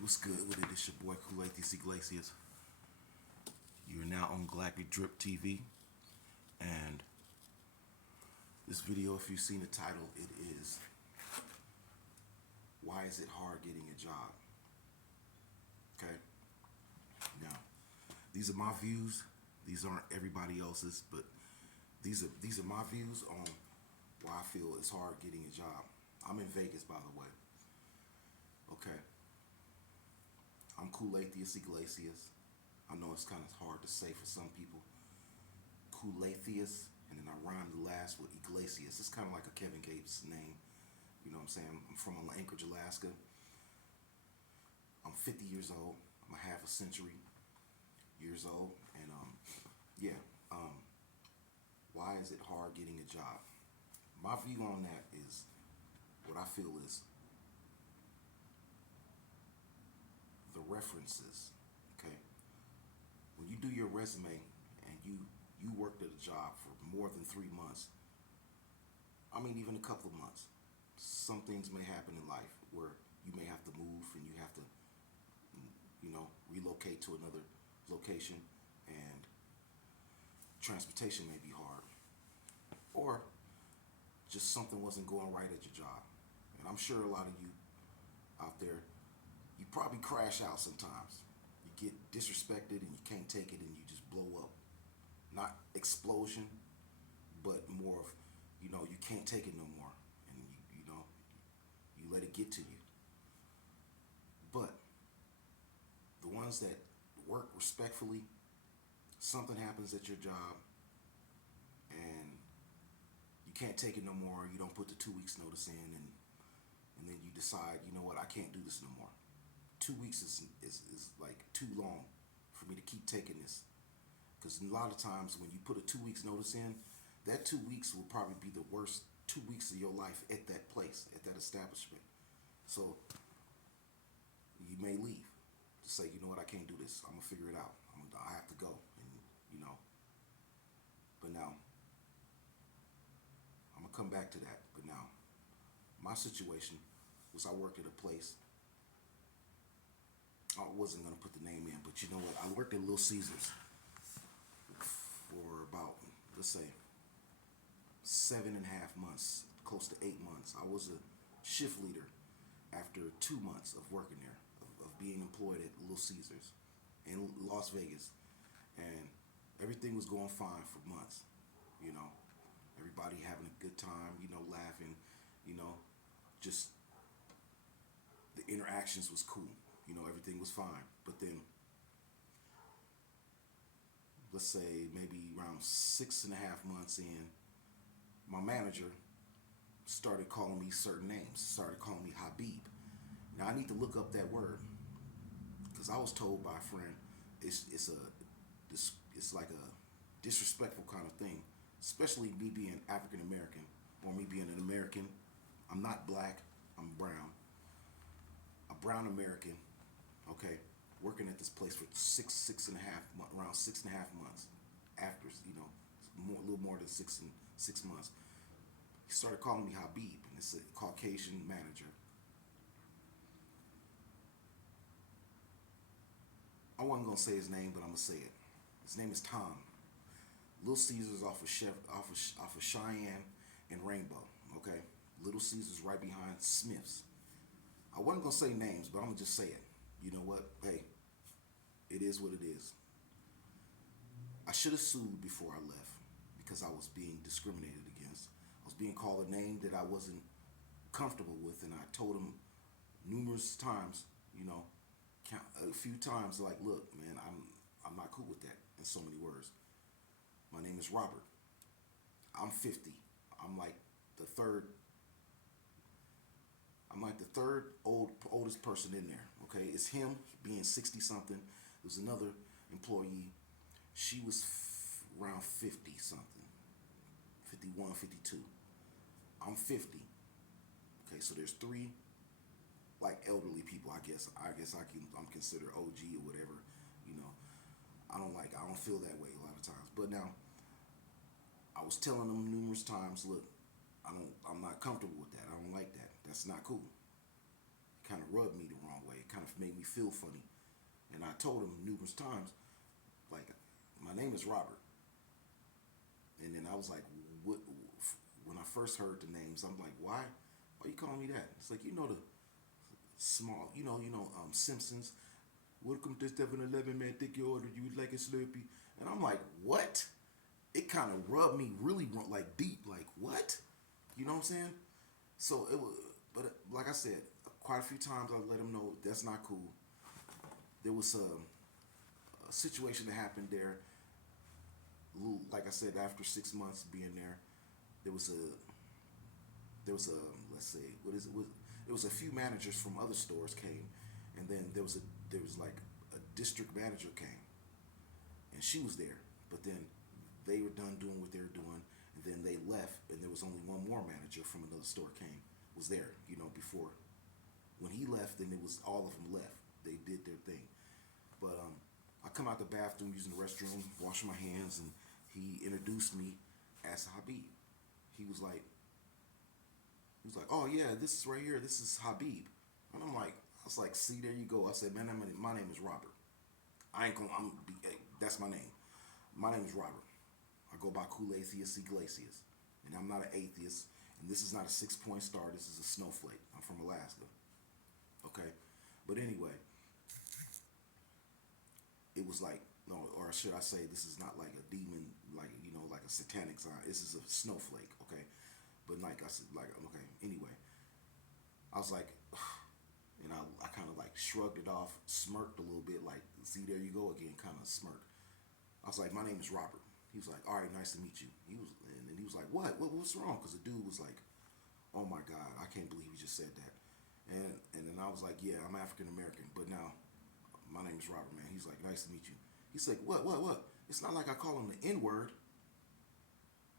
What's good with it? It's your boy Kuleitis Iglesias. You're now on Galactic Drip TV, and this video, if you've seen the title, it is "Why is it hard getting a job?" Okay. Now, these are my views. These aren't everybody else's, but these are my views on why I feel it's hard getting a job. I'm in Vegas, by the way. Okay. I'm Kuleitis Iglesias. I know it's kind of hard to say for some people. Kuleitis, and then I rhyme the last with Iglesias. It's kind of like a Kevin Gates name. You know what I'm saying? I'm from Anchorage, Alaska. I'm 50 years old. I'm a half a century years old. And yeah, why is it hard getting a job? My view on that is what I feel is the references. Okay, when you do your resume and you worked at a job for more than 3 months, I mean even a couple of months, some things may happen in life where you may have to move and you have to, relocate to another location, and transportation may be hard, or just something wasn't going right at your job. And I'm sure a lot of you out there, you probably crash out sometimes. You get disrespected and you can't take it and you just blow up. Not explosion, but more of, you can't take it no more. And you let it get to you. But the ones that work respectfully, something happens at your job and you can't take it no more, you don't put the 2 weeks notice in, and then you decide, you know what, I can't do this no more. 2 weeks is like too long for me to keep taking this. Because a lot of times when you put a 2 weeks notice in, that 2 weeks will probably be the worst 2 weeks of your life at that place, at that establishment. So you may leave to say, you know what, I can't do this. I'm gonna figure it out. I have to go, and. But now I'm gonna come back to that. But now my situation was I worked at a place. I wasn't gonna put the name in, but you know what? I worked at Little Caesars for about, let's say, 7.5 months, close to 8 months. I was a shift leader after 2 months of working there, of being employed at Little Caesars in Las Vegas, and everything was going fine for months. You know, everybody having a good time. Laughing. Just the interactions was cool. Everything was fine. But then, let's say maybe around 6.5 months in, my manager started calling me certain names. Started calling me Habib. Now I need to look up that word because I was told by a friend it's like a disrespectful kind of thing, especially me being African American or me being an American. I'm not black. I'm brown. A brown American. Okay, working at this place for around 6.5 months. After a little more than 6 months, he started calling me Habib, and it's a Caucasian manager. I wasn't gonna say his name, but I'm gonna say it. His name is Tom. Little Caesars off of Cheyenne and Rainbow. Okay, Little Caesars right behind Smith's. I wasn't gonna say names, but I'm gonna just say it. You know what? Hey, it is what it is. I should have sued before I left because I was being discriminated against. I was being called a name that I wasn't comfortable with, and I told him numerous times, a few times, like, look, man, I'm not cool with that. In so many words, my name is Robert. I'm 50. I'm like the third. I'm like the third oldest person in there. Okay, it's him being 60 something. There was another employee. She was around 50 something, 51, 52. I'm 50. Okay, so there's three like elderly people. I'm considered OG or whatever. You know, I don't feel that way a lot of times. But now, I was telling them numerous times, look, I'm not comfortable with that. I don't like that. That's not cool. kind of rubbed me the wrong way. It kind of made me feel funny. And I told him numerous times, like, my name is Robert. And then I was like, what? When I first heard the names, I'm like, why? Why you calling me that? It's like, the small, Simpsons. Welcome to 7-Eleven, man. Think you ordered, you would like a Slurpee. And I'm like, what? It kind of rubbed me really like deep, like what? You know what I'm saying? So it was, but like I said, quite a few times I let him know that's not cool. There was a situation that happened there. Like I said, after 6 months being there, there was a let's say what is it? It was a few managers from other stores came, and then there was like a district manager came, and she was there. But then they were done doing what they were doing, and then they left, and there was only one more manager from another store was there. Before when he left, then it was all of them left. They did their thing. But I come out the bathroom using the restroom, washing my hands, and he introduced me as Habib. He was like, oh yeah, this is right here. This is Habib. And I was like, see, there you go. I said, man, my name is Robert. I ain't gonna, that's my name. My name is Robert. I go by Cool Atheist Iglesias. And I'm not an atheist. And this is not a 6-point star. This is a snowflake. I'm from Alaska. Okay? But anyway, it was like, no, or should I say, this is not like a demon, like, like a satanic sign. This is a snowflake, okay? But like I said, okay, anyway, I was like, and I kind of like shrugged it off, smirked a little bit, like, see, there you go again, kind of smirked. I was like, my name is Robert. He was like, all right, nice to meet you. And then he was like, what's wrong? Because the dude was like, oh my God, I can't believe he just said that. And then I was like, yeah, I'm African American, but now my name is Robert, man. He's like, nice to meet you. He's like, what? It's not like I call him the N-word.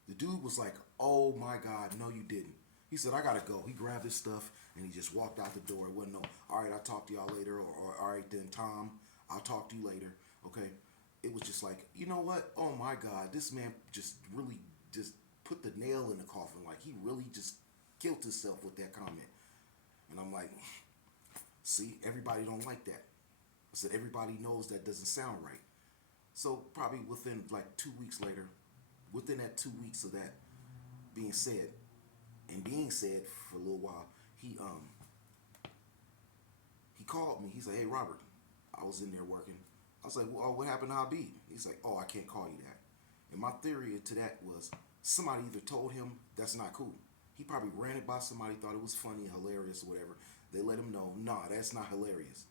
The dude was like, oh my God, no you didn't. He said, I gotta go. He grabbed his stuff and he just walked out the door. It wasn't no, all right, I'll talk to y'all later, or all right then, Tom, I'll talk to you later, okay? It was just like, you know what? Oh my God, this man just really just put the nail in the coffin. Like, he really just killed himself with that comment. And I'm like, see, everybody don't like that. I said, everybody knows that doesn't sound right. So probably within like 2 weeks later, within that 2 weeks of that being said for a little while, he called me. He's like, hey Robert, I was in there working. I was like, well, what happened to Habib? He's like, oh, I can't call you that. And my theory to that was somebody either told him that's not cool. He probably ran it by somebody, thought it was funny, hilarious, or whatever. They let him know, nah, that's not hilarious.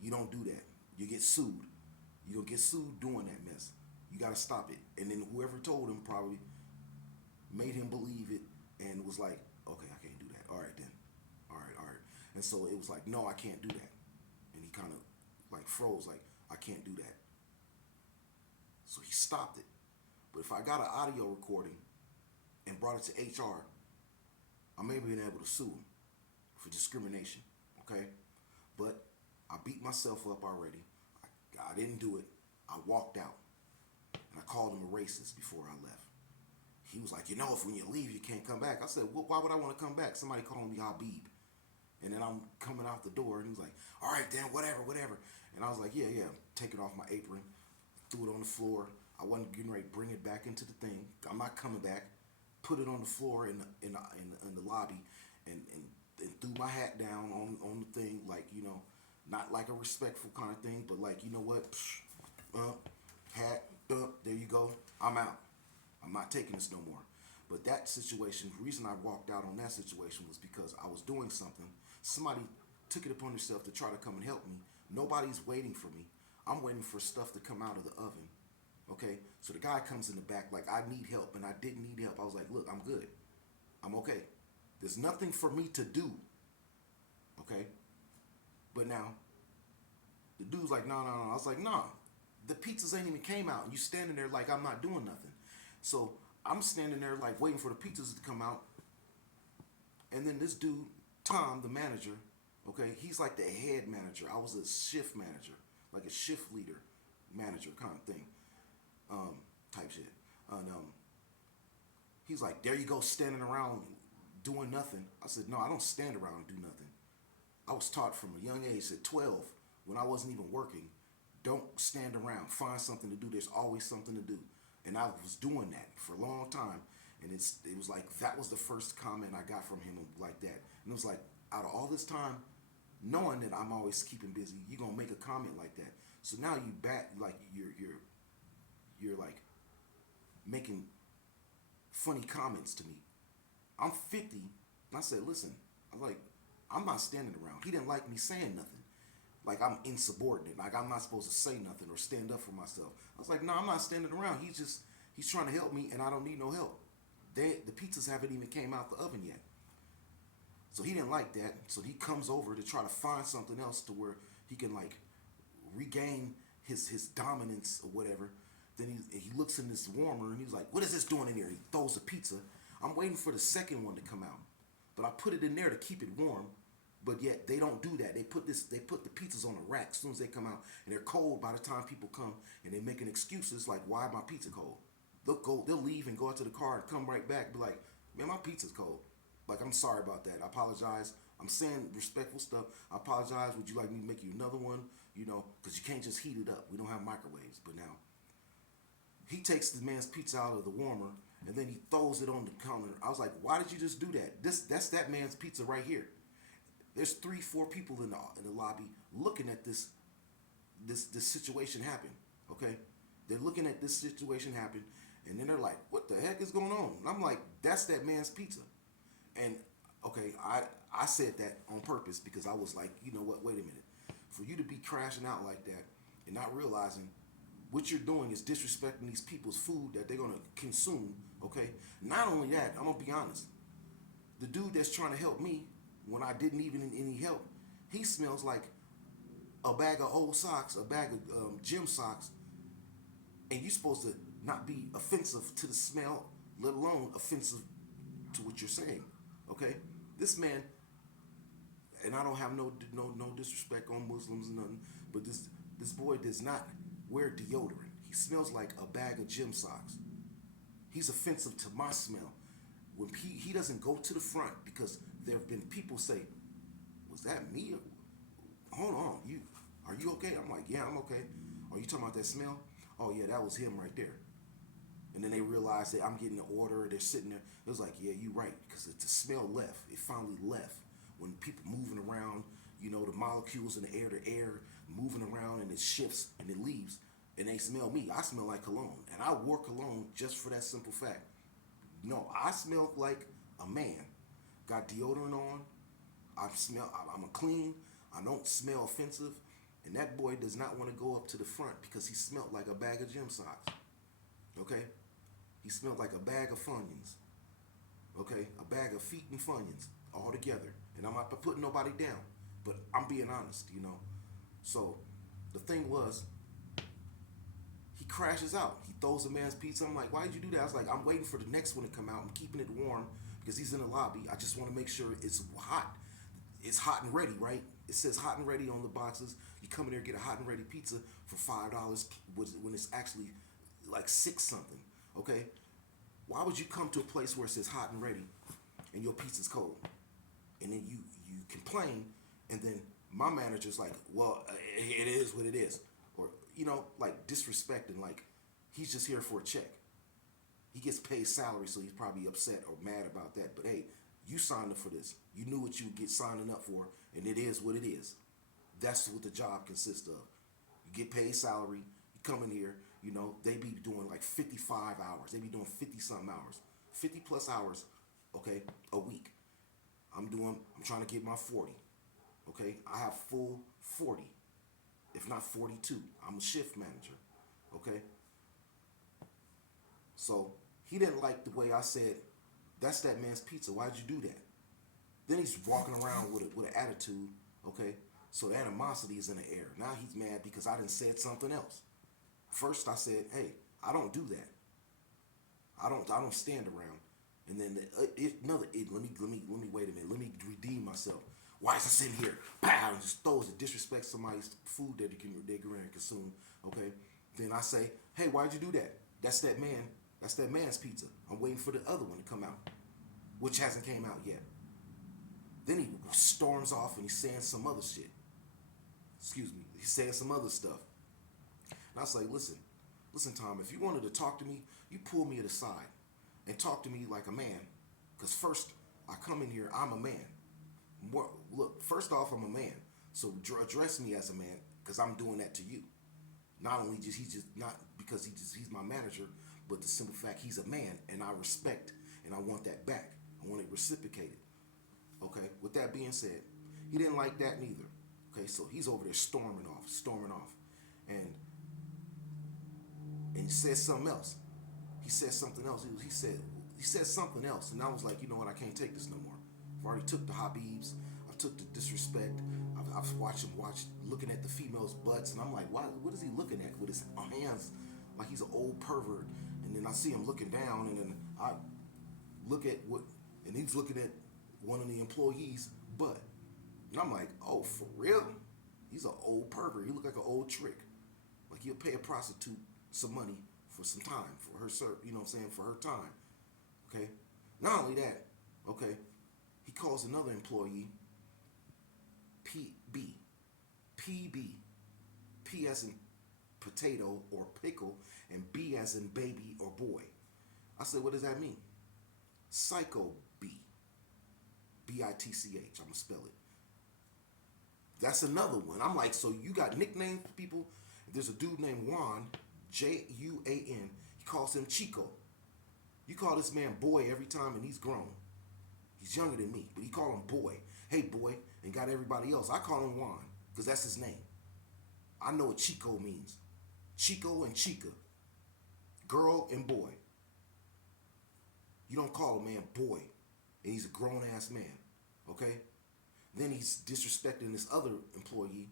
You don't do that. You get sued. You're going to get sued doing that mess. You got to stop it. And then whoever told him probably made him believe it and was like, okay, I can't do that. All right, then. All right. And so it was like, no, I can't do that. And he kind of like froze, like, I can't do that. So he stopped it. But if I got an audio recording and brought it to HR, I may have been able to sue him for discrimination, okay? But I beat myself up already. I didn't do it. I walked out. And I called him a racist before I left. He was like, if when you leave, you can't come back. I said, well, why would I want to come back? Somebody calling me Habib. And then I'm coming out the door, and he was like, all right, then, whatever. And I was like, yeah, taking off my apron, threw it on the floor. I wasn't getting ready to bring it back into the thing. I'm not coming back. Put it on the floor in the lobby, and threw my hat down on the thing, like, not like a respectful kind of thing, but like, you know what, hat, there you go, I'm out. I'm not taking this no more. But that situation, the reason I walked out on that situation was because I was doing something. Somebody took it upon themselves to try to come and help me. Nobody's waiting for me. I'm waiting for stuff to come out of the oven. Okay? So the guy comes in the back like, I need help, and I didn't need help. I was like, look, I'm good. I'm okay. There's nothing for me to do. Okay? But now, the dude's like, no. I was like, nah. The pizzas ain't even came out, and you standing there like I'm not doing nothing. So I'm standing there like waiting for the pizzas to come out. And then this dude, Tom, the manager, okay, he's like the head manager. I was a shift manager, like a shift leader manager kind of thing, type shit. And he's like, there you go, standing around doing nothing. I said, no, I don't stand around and do nothing. I was taught from a young age at 12, when I wasn't even working, don't stand around. Find something to do. There's always something to do. And I was doing that for a long time. And it was like that was the first comment I got from him like that. And it was like, out of all this time, knowing that I'm always keeping busy, you're gonna make a comment like that. So now you back like you're like making funny comments to me. I'm 50, and I said, listen, I'm not standing around. He didn't like me saying nothing. Like I'm insubordinate. Like I'm not supposed to say nothing or stand up for myself. I was like, no, I'm not standing around. He's trying to help me, and I don't need no help. The pizzas haven't even came out the oven yet. So he didn't like that. So he comes over to try to find something else to where he can like regain his dominance or whatever. Then he looks in this warmer and he's like, what is this doing in here? He throws the pizza. I'm waiting for the second one to come out. But I put it in there to keep it warm. But yet they don't do that. They put the pizzas on a rack as soon as they come out, and they're cold by the time people come, and they're making excuses like, why my pizza cold? They'll leave and go out to the car and come right back and be like, man, my pizza's cold. Like, I'm sorry about that. I apologize. I'm saying respectful stuff. I apologize. Would you like me to make you another one? You know, because you can't just heat it up. We don't have microwaves. But now, he takes the man's pizza out of the warmer, and then he throws it on the counter. I was like, why did you just do that? That's that man's pizza right here. There's 3-4 people in the lobby looking at this situation happen. Okay, they're looking at this situation happen, and then they're like, "What the heck is going on?" And I'm like, "That's that man's pizza." And okay, I said that on purpose because I was like, you know what? Wait a minute. For you to be crashing out like that and not realizing what you're doing is disrespecting these people's food that they're gonna consume. Okay. Not only that, I'm gonna be honest. The dude that's trying to help me when I didn't even need any help, he smells like a bag of old socks, a bag of gym socks, and you're supposed to not be offensive to the smell, let alone offensive to what you're saying. Okay, this man, and I don't have no disrespect on Muslims and nothing, but this boy does not wear deodorant. He smells like a bag of gym socks. He's offensive to my smell. When he doesn't go to the front because there have been people say, was that me? Hold on, are you okay? I'm like, yeah, I'm okay. Are you talking about that smell? Oh yeah, that was him right there. And then they realize that I'm getting the order. They're sitting there. It was like, yeah, you're right, because the smell left. It finally left when people moving around. You know, the molecules in the air moving around, and it shifts and it leaves. And they smell me. I smell like cologne, and I wore cologne just for that simple fact. No, I smell like a man. Got deodorant on. I'm a clean. I don't smell offensive. And that boy does not want to go up to the front because he smelled like a bag of gym socks. Okay? He smelled like a bag of Funyuns. Okay? A bag of feet and Funyuns all together. And I'm not putting nobody down. But I'm being honest, you know. So the thing was, he crashes out. He throws a man's pizza. I'm like, why did you do that? I was like, I'm waiting for the next one to come out. I'm keeping it warm because he's in the lobby. I just want to make sure it's hot. It's hot and ready, right? It says hot and ready on the boxes. You come in there and get a hot and ready pizza for $5 when it's actually like six something. Okay? Why would you come to a place where it says hot and ready and your pizza's cold? And then you complain, and then my manager's like, well, it is what it is. Or, you know, like disrespecting, like he's just here for a check. He gets paid salary, so he's probably upset or mad about that. But hey, you signed up for this. You knew what you would get signing up for, and it is what it is. That's what the job consists of. You get paid salary, you come in here, you know, they be doing like 55 hours. They be doing 50-something hours. 50 plus hours, okay, a week. I'm trying to get my 40, okay? I have full 40, if not 42. I'm a shift manager, okay? So he didn't like the way I said, that's that man's pizza. Why'd you do that? Then he's walking around with an attitude, okay? So the animosity is in the air. Now he's mad because I done said something else. First I said, hey, I don't do that. I don't stand around. And then let me wait a minute. Let me redeem myself. Why is I sitting here? Pow! And just throws it, disrespects somebody's food that they're going to consume. Okay. Then I say, hey, why'd you do that? That's that man. That's that man's pizza. I'm waiting for the other one to come out, which hasn't came out yet. Then he storms off and he's saying some other shit. Excuse me. He's saying some other stuff. And I was like, listen, Tom, if you wanted to talk to me, you pull me to the side and talk to me like a man. Because first, I come in here, I'm a man. Look, first off, I'm a man. So address me as a man because I'm doing that to you. Not only just, he's just not because he's my manager, but the simple fact he's a man and I respect and I want that back. I want it reciprocated. Okay, with that being said, he didn't like that neither. Okay, so he's over there storming off. And he said something else. He said something else. He said something else, and I was like, you know what? I can't take this no more. I've already took the Habibs. I've took the disrespect. I've watched him looking at the females' butts, and I'm like, why? What is he looking at with his hands like he's an old pervert? And then I see him looking down, and then I look at and he's looking at one of the employees' butt, and I'm like, oh, for real? He's an old pervert. He look like an old trick. Like he'll pay a prostitute some money for some time for her, you know what I'm saying, for her time. Okay. Not only that, okay, he calls another employee PB, P as in potato or pickle, and B as in baby or boy. I said, what does that mean? Psycho B, Bitch. I'm gonna spell it. That's another one. I'm like, so you got nicknames for people? There's a dude named Juan, Juan. He calls him Chico. You call this man boy every time, and he's grown. He's younger than me, but he call him boy. Hey, boy, and got everybody else. I call him Juan because that's his name. I know what Chico means. Chico and Chica. Girl and boy. You don't call a man boy, and he's a grown-ass man, okay? Then he's disrespecting this other employee.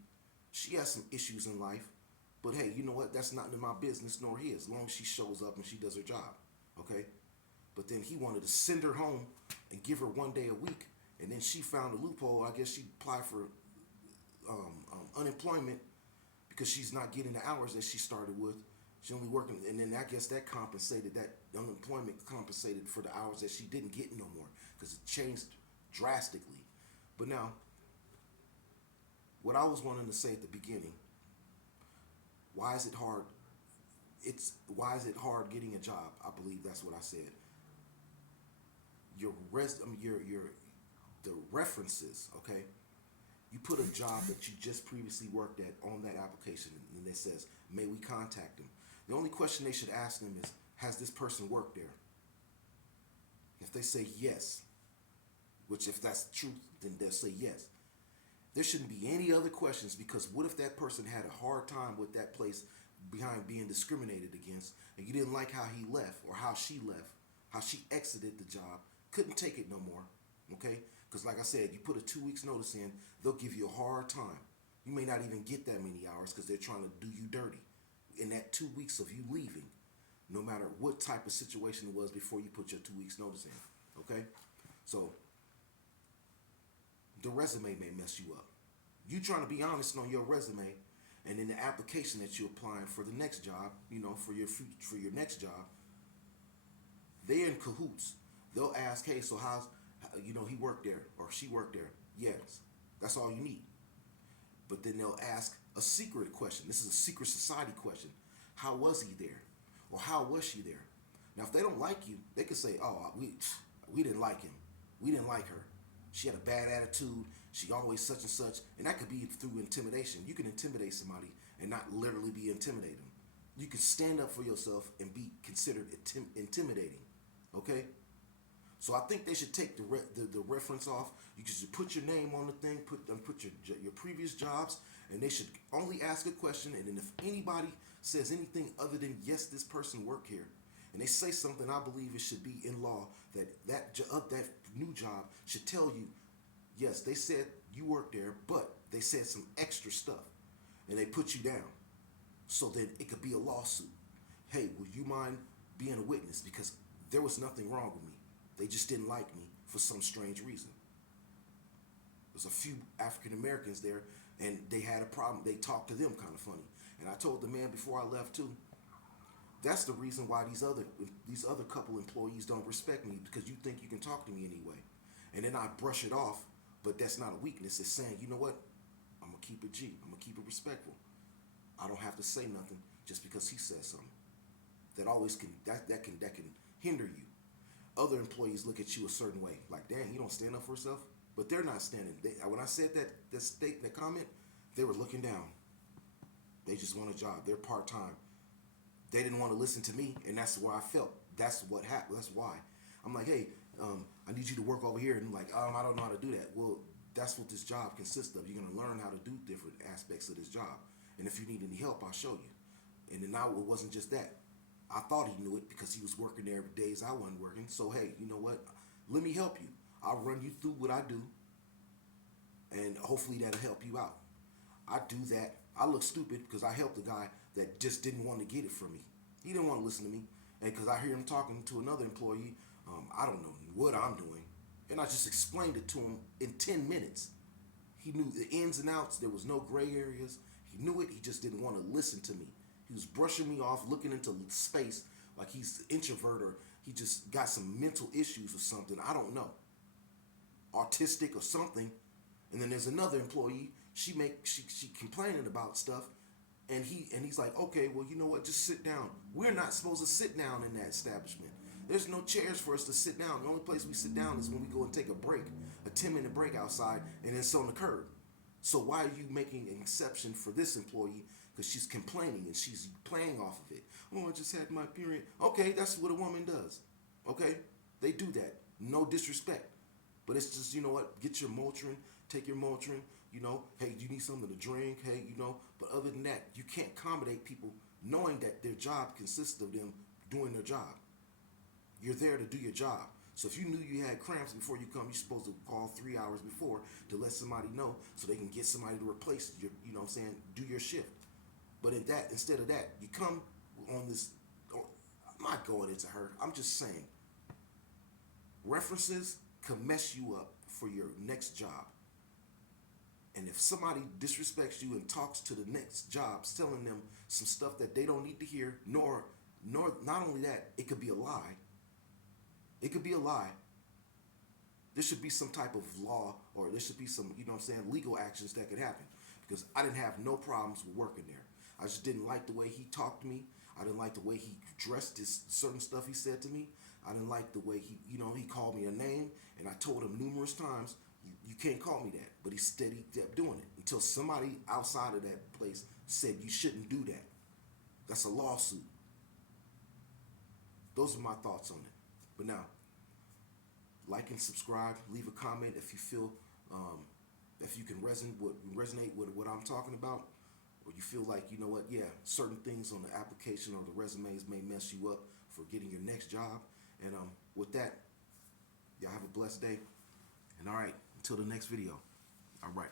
She has some issues in life, but hey, you know what? That's not in my business nor his, as long as she shows up and she does her job, okay? But then he wanted to send her home and give her 1 day a week, and then she found a loophole. I guess she applied for unemployment because she's not getting the hours that she started with. She only working, and then I guess that unemployment compensated for the hours that she didn't get no more because it changed drastically. But now, what I was wanting to say at the beginning, why is it hard? Why is it hard getting a job? I believe that's what I said. The references, okay? You put a job that you just previously worked at on that application, and it says, may we contact them? The only question they should ask them is, has this person worked there? If they say yes, which if that's the truth, then they'll say yes. There shouldn't be any other questions, because what if that person had a hard time with that place behind being discriminated against, and you didn't like how he left or how she left, how she exited the job, couldn't take it no more, okay? Because like I said, you put a 2 weeks notice in, they'll give you a hard time. You may not even get that many hours because they're trying to do you dirty in that 2 weeks of you leaving, no matter what type of situation it was before you put your 2 weeks notice in, okay? So the resume may mess you up. You trying to be honest on your resume, and in the application that you're applying for the next job, for your next job, they're in cahoots. They'll ask, hey, so how's, he worked there or she worked there? Yes, that's all you need. But then they'll ask a secret question. This is a secret society question. How was he there? Or how was she there? Now, if they don't like you, they could say, oh, we didn't like him. We didn't like her. She had a bad attitude. She always such and such. And that could be through intimidation. You can intimidate somebody and not literally be intimidating. You can stand up for yourself and be considered intimidating. Okay? So I think they should take the reference off. You should put your name on the thing, put your previous jobs, and they should only ask a question. And then if anybody says anything other than yes, this person worked here, and they say something, I believe it should be in law that new job should tell you, yes, they said you worked there, but they said some extra stuff, and they put you down. So then it could be a lawsuit. Hey, would you mind being a witness? Because there was nothing wrong with me. They just didn't like me for some strange reason. There's a few African Americans there, and they had a problem. They talked to them kind of funny. And I told the man before I left too, that's the reason why these other couple employees don't respect me, because you think you can talk to me anyway. And then I brush it off But that's not a weakness. It's saying, you know what? I'm gonna keep it G. I'm gonna keep it respectful. I don't have to say nothing just because he says something. That always can that can hinder you. Other employees look at you a certain way, like, dang, he don't stand up for himself. But they're not standing. When I said that comment, they were looking down. They just want a job. They're part time. They didn't want to listen to me, and that's where I felt. That's what happened. That's why. I'm like, hey, I need you to work over here, and like, I don't know how to do that. Well, that's what this job consists of. You're gonna learn how to do different aspects of this job, and if you need any help, I'll show you. And then now it wasn't just that. I thought he knew it because he was working there days I wasn't working. So hey, you know what? Let me help you. I'll run you through what I do, and hopefully that'll help you out. I do that. I look stupid because I helped the guy that just didn't want to get it from me. He didn't want to listen to me, and because I hear him talking to another employee, I don't know what I'm doing, and I just explained it to him in 10 minutes. He knew the ins and outs. There was no gray areas. He knew it. He just didn't want to listen to me. He was brushing me off, looking into space like he's an introvert or he just got some mental issues or something. I don't know. Autistic or something. And then there's another employee. She complaining about stuff, and he's like, okay, well, you know what? Just sit down. We're not supposed to sit down in that establishment. There's no chairs for us to sit down. The only place we sit down is when we go and take a break, a 10-minute break outside, and it's on the curb. So why are you making an exception for this employee? Because she's complaining and she's playing off of it. Oh, I just had my period. Okay, that's what a woman does. Okay, they do that. No disrespect, but it's just, you know what? Get your Motrin, take your Motrin. You know, hey, do you need something to drink? Hey, you know. But other than that, you can't accommodate people knowing that their job consists of them doing their job. You're there to do your job. So if you knew you had cramps before you come, you're supposed to call 3 hours before to let somebody know so they can get somebody to replace your, you know what I'm saying, do your shift. But instead of that, you come on this, I'm not going into her, I'm just saying, references can mess you up for your next job. And if somebody disrespects you and talks to the next job, telling them some stuff that they don't need to hear, nor not only that, it could be a lie. It could be a lie. There should be some type of law, or there should be some, you know what I'm saying, legal actions that could happen. Because I didn't have no problems with working there. I just didn't like the way he talked to me. I didn't like the way he dressed, this certain stuff he said to me. I didn't like the way he called me a name, and I told him numerous times, you can't call me that. But he steady kept doing it until somebody outside of that place said you shouldn't do that. That's a lawsuit. Those are my thoughts on it. But now, like and subscribe, leave a comment if you feel, if you can resonate with what I'm talking about, or you feel like, you know what, yeah, certain things on the application or the resumes may mess you up for getting your next job. And with that, y'all have a blessed day. And all right, until the next video. All right.